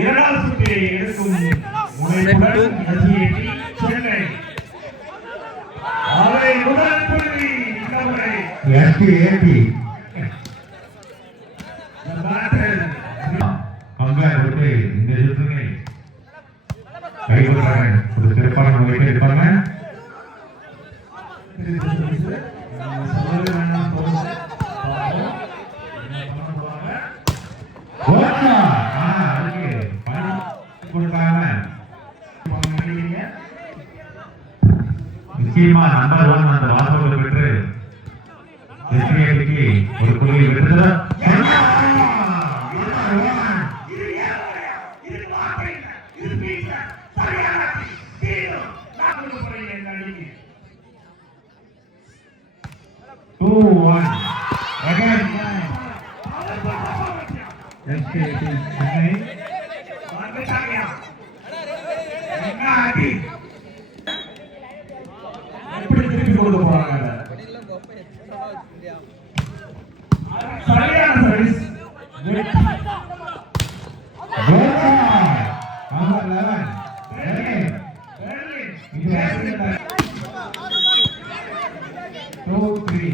இரண்டாவது சுற்றை எடுக்கும் முனைப்புடன் எஸ்ஏடி சென்னை. அவை முதல் புள்ளி கவலை எஸ்ஏடி பங்காளி இந்த சுற்றுனை கைவிடுறாங்க. ஒரு சிறப்பான முறையில் இருப்பாங்க. நிச்சயமா நம்பர் 1 அந்த வாசகத்தை பெற்று எஸ்பிஐக்கு ஒரு புள்ளியை பெற்றுதான் எப்படி திருப்பி கொண்டு போறாங்க. சரியான சர்வீஸ். .42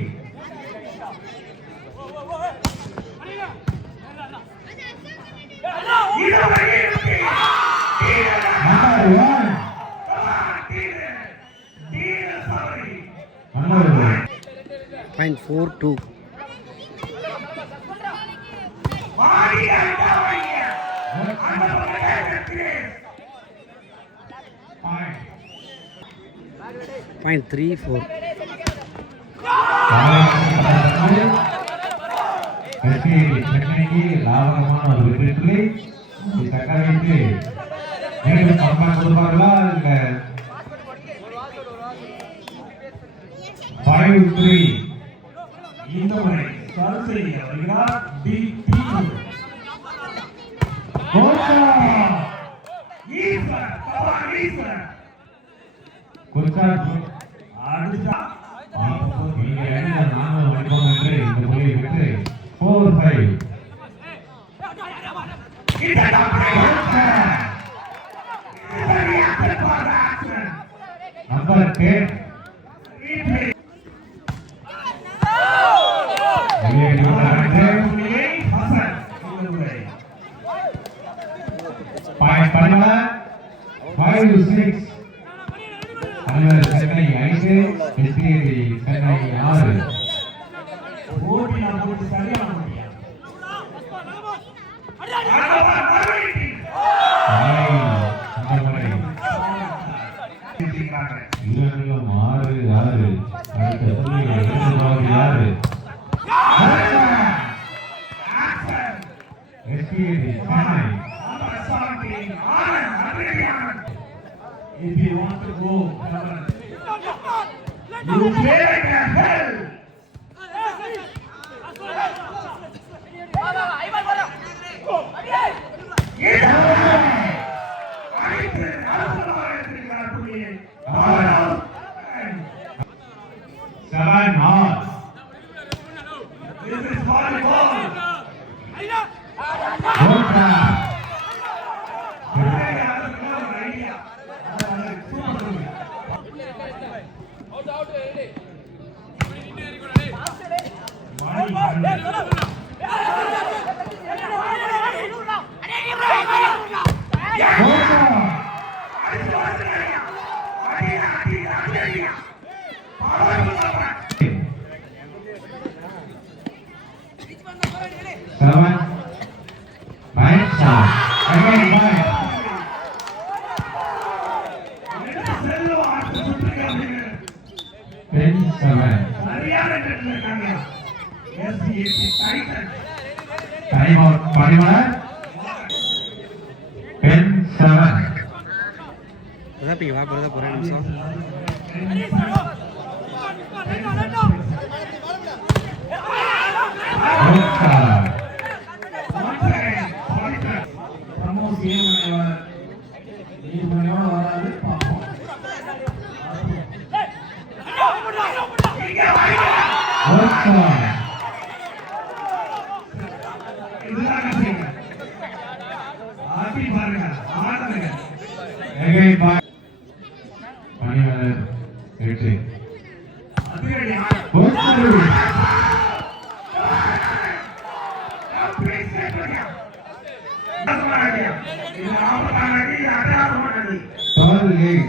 .34 சென்னைக்கு லாபகரமான ஒரு வெற்றி. தக்கவைத்து மீண்டும் கம்பா கொடுப்பார்களா இல்ல 5-3 இந்த முறை சரசரி வருகிறார் DD. Number 10 5-6 Chennai 5 SBI Chennai 6. ஓடி போட்டு சரியான முடியா. If you want to go, you play like a hell. This is volleyball. Happy பாருங்க ஆடுங்க again by பணியாளர் வெற்றி அதிரடி ஆடு போஸ்டர் இது ஆபத்தான அடி அடையாளமான அடி third leg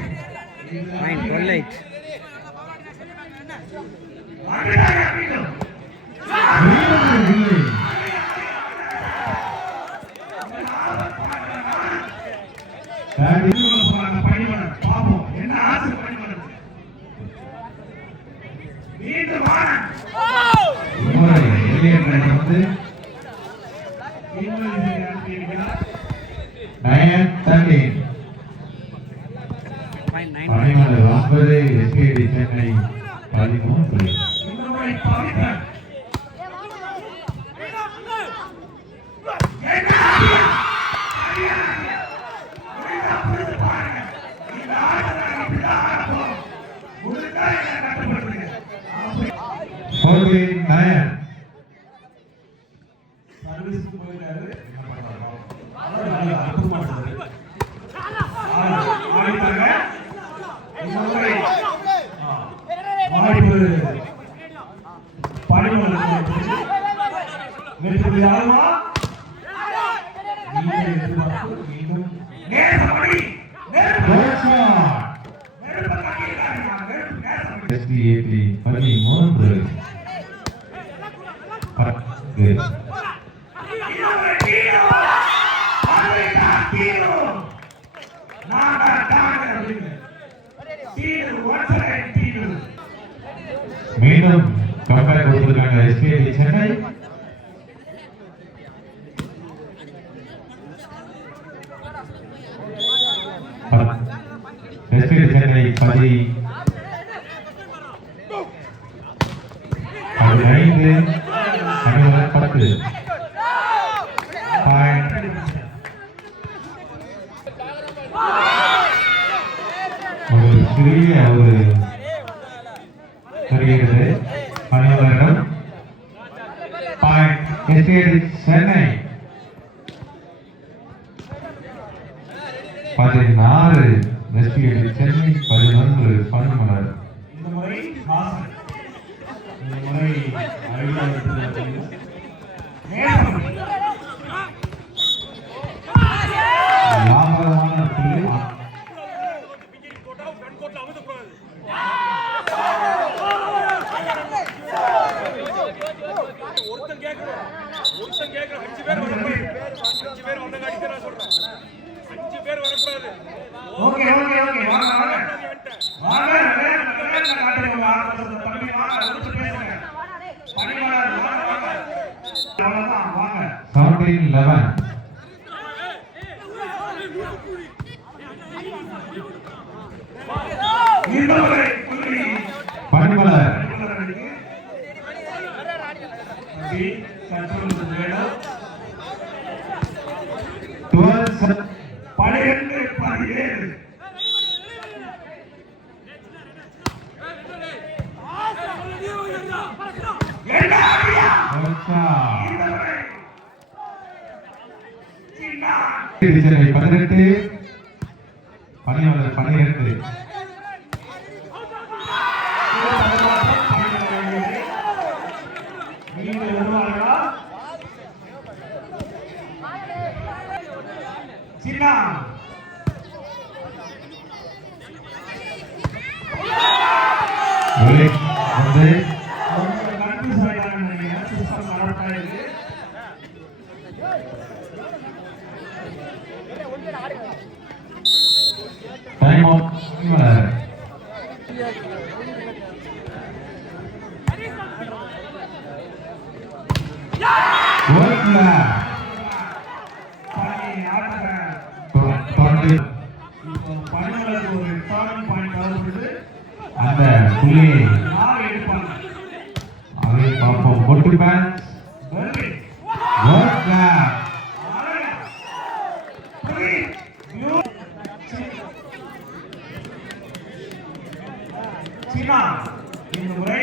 Point 12-8. அடிடாங்க மீண்டும் really that is பணிமலர் பாப்போம் என்ன ஆசை பணிமலர் மீண்டும் வாங்க முறை எல்லையற்ற வந்து நயன் 13 Point 9. பணியாளர் 9 எஸ்கேடி சென்னை 13 இன்னொரு பவித்ரன் Forty nine. சர்வீஸ்க்கு போயிட்டாரு என்ன பண்றாரோ அதான் அற்புதமா இருந்தது ஆடிட்டாங்க இன்னொரு ஆடிப்பு பணிமலர் வெற்றி ஆகுமா மீண்டும் எதிர்பார்ப்பு மீண்டும் நேரப்படி SDAP 13 மீண்டும் கம்பேக் கொடுத்திருக்காங்க எஸ்பிஐ சென்னை எஸ்பிஐ சென்னை 15 10 ஒரு சிறிய ஒரு வருகிறது பணியாளர்கள் சென்னை 16 எஸ்பிஐ சென்னை 11 பணிமலர் இந்த முறை ஹாசன் இந்த முறை ஐடியா எடுத்து லாபகரமான புள்ளி ஓகே ஓகே ஓகே வாங்க வாங்க வாங்க காட்டுங்க வாங்க தம்பி வாங்க வந்து பேசுங்க பணியாளர் வாங்க வாங்க அவ்வளவுதான் வாங்க 17-11 இந்த முறை புள்ளி பணிமலர் தம்பி கண்ட்ரோல் வேணும் 12 12 17 சென்னை 18 பணியாளர் 12 சின்ன வந்து கன்ஃபியூஸ் ஆயிட்டாங்க நினைக்கிறேன் சிஸ்டம் கரெக்டா இருக்கு டைம் அவுட் பணிமலர் ஓட்ல பணி ஆடுற 20 இப்போ பணியாளருக்கு ஒரு டர்னிங் பாயிண்ட் வருது அந்த புள்ளியை யார் எடுப்பாங்க அதை பார்ப்போம் கொட்டு பேட்ச் வெரி ஓட்ல சீனா இந்த முறை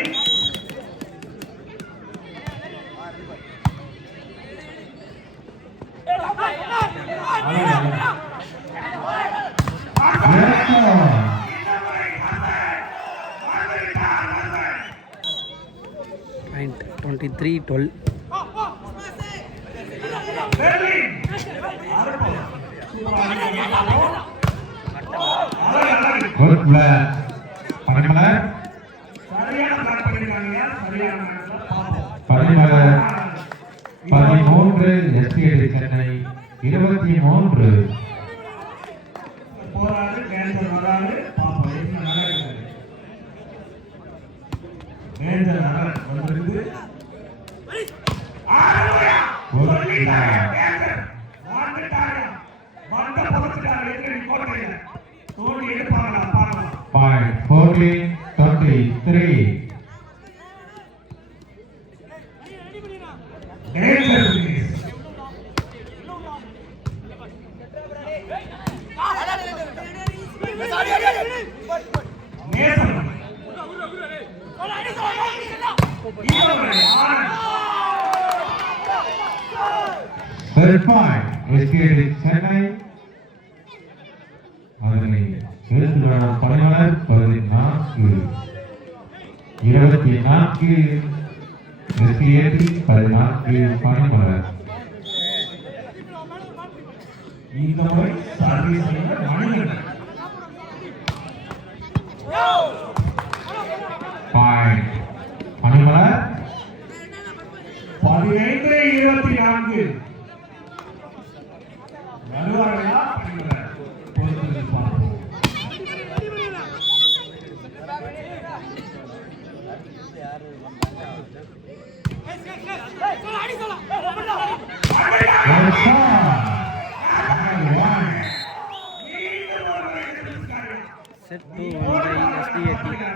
அழகு 3-12. பெர்லின் அருள் அழகு குட் பிளேயர் பனிமலர் சரியான பிளான் பண்ணிருக்காங்க சரியான நேரத்துல பாப்போம் பனிமலர் 13 எஸ்டிஏடி சென்னை 23 போறாரு கேன்சர் வராரு பாப்போம் என்ன நடக்குது கேன்சர் நகர் வந்திருக்கு ஆரோயா குட் பிளேயர் கேன்சர் வந்துட்டாரு வந்த பொறுத்துட்டாரு எதிரி கோட்டையில தோண்டி எடுப்பாங்களா பார்க்கலாம் பாயிண்ட் 14-23 கேன்சர் நேசம் இவரை Anand third point SDAT Chennai அதனை எடுத்துள்ள பனிமலர் 14 24 எஸ்டிஏடி 14 பனிமலர் இந்த முறை சர்வீஸ் மணிகண்டன் பாயிண்ட் பனிமலர் 15-24 வருவார்களா பணிமலர் பொறுத்திருந்து பார்ப்போம் Set 2 by SDAT.